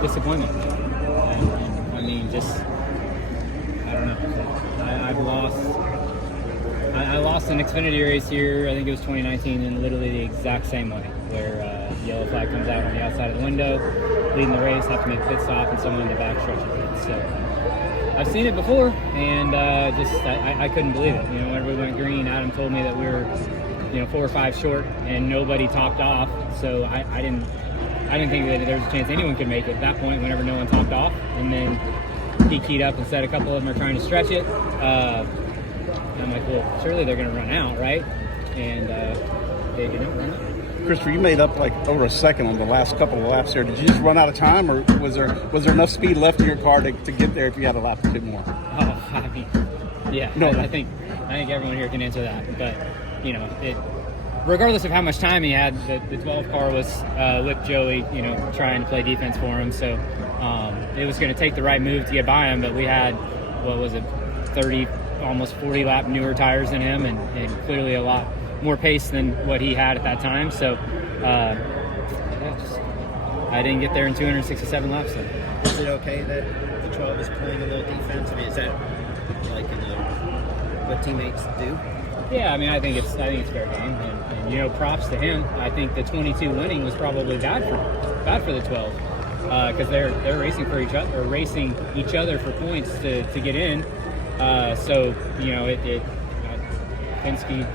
disappointment. I mean, just I don't know. I've lost. I lost an Xfinity race here. I think it was 2019, in literally the exact same way, where yellow flag comes out on the outside of the window, leading the race, have to make a pit stop, and someone in the back stretches it. So I've seen it before, and I couldn't believe it. You know, whenever we went green, Adam told me that we were 4 or 5 short, and nobody topped off. So I didn't think that there was a chance anyone could make it at that point. Whenever no one topped off, and then he keyed up and said a couple of them are trying to stretch it. And I'm like, well, surely they're going to run out, right? And they didn't run out. Christopher, you made up like over a second on the last couple of laps there. Did you just run out of time, or was there enough speed left in your car to get there if you had a lap or two more? Oh, I mean, yeah. No, I think everyone here can answer that. But regardless of how much time he had, the 12 car was with Joey, trying to play defense for him. So it was going to take the right move to get by him. But we had, what was it, 30, almost 40 lap newer tires than him, and clearly a lot more pace than what he had at that time. So I didn't get there in 267 laps. So. Is it okay that the 12 is playing a little defense? I mean, is that like what teammates do? Yeah, I mean, I think it's fair game, and props to him. I think the 22 winning was probably bad for the 12 because they're racing for each other, or racing each other for points to get in. So Penske,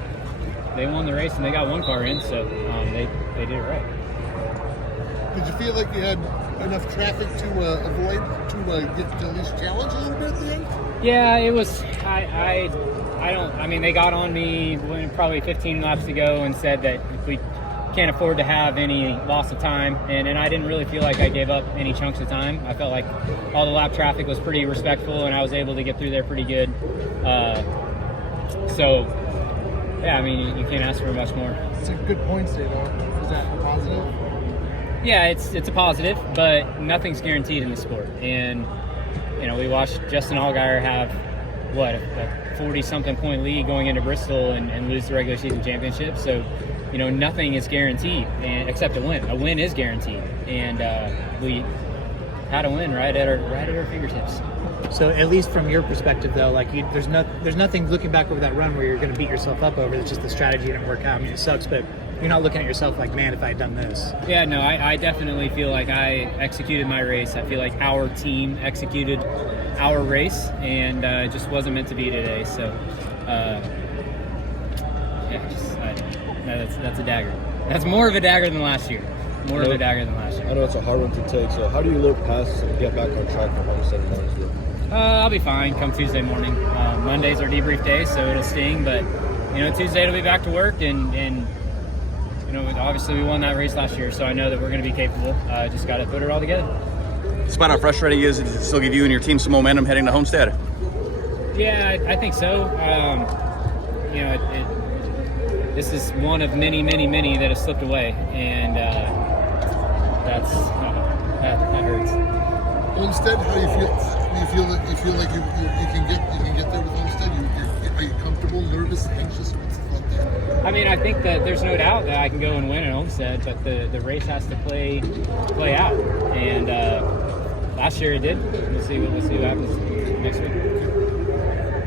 they won the race and they got one car in, so they did it right. Did you feel like you had enough traffic to avoid get to at least challenge a little bit at the end? Yeah, it was. I mean, they got on me when probably 15 laps to go and said that we can't afford to have any loss of time, and I didn't really feel like I gave up any chunks of time. I felt like all the lap traffic was pretty respectful, and I was able to get through there pretty good. So, yeah, I mean, you can't ask for much more. It's a good points day, though. Is that a positive? Yeah, it's a positive, but nothing's guaranteed in the sport. And, we watched Justin Allgaier have, a 40-something point lead going into Bristol and lose the regular season championship. So, nothing is guaranteed except a win. A win is guaranteed. And we had a win right at our fingertips. So at least from your perspective, though, like there's nothing looking back over that run where you're going to beat yourself up over. It's just the strategy didn't work out. I mean, it sucks, but you're not looking at yourself like, man, if I had done this. Yeah, no, I definitely feel like I executed my race. I feel like our team executed our race, and it just wasn't meant to be today. So, that's a dagger. That's more of a dagger than last year. I know it's a hard one to take, so how do you live past and get back on track for Homestead Motorsport? I'll be fine come Tuesday morning. Monday's our debrief day, so it'll sting, but Tuesday it'll be back to work, and obviously we won that race last year, so I know that we're going to be capable. Just got to put it all together. Despite how frustrating it is, does it still give you and your team some momentum heading to Homestead? Yeah, I think so. This is one of many, many, many that have slipped away, and that hurts. Homestead, how do you feel? You feel like you can get there with Homestead? Are you comfortable, nervous, anxious, what's like that? I mean, I think that there's no doubt that I can go and win at Homestead, but the race has to play out. And last year it did. We'll see what happens next week.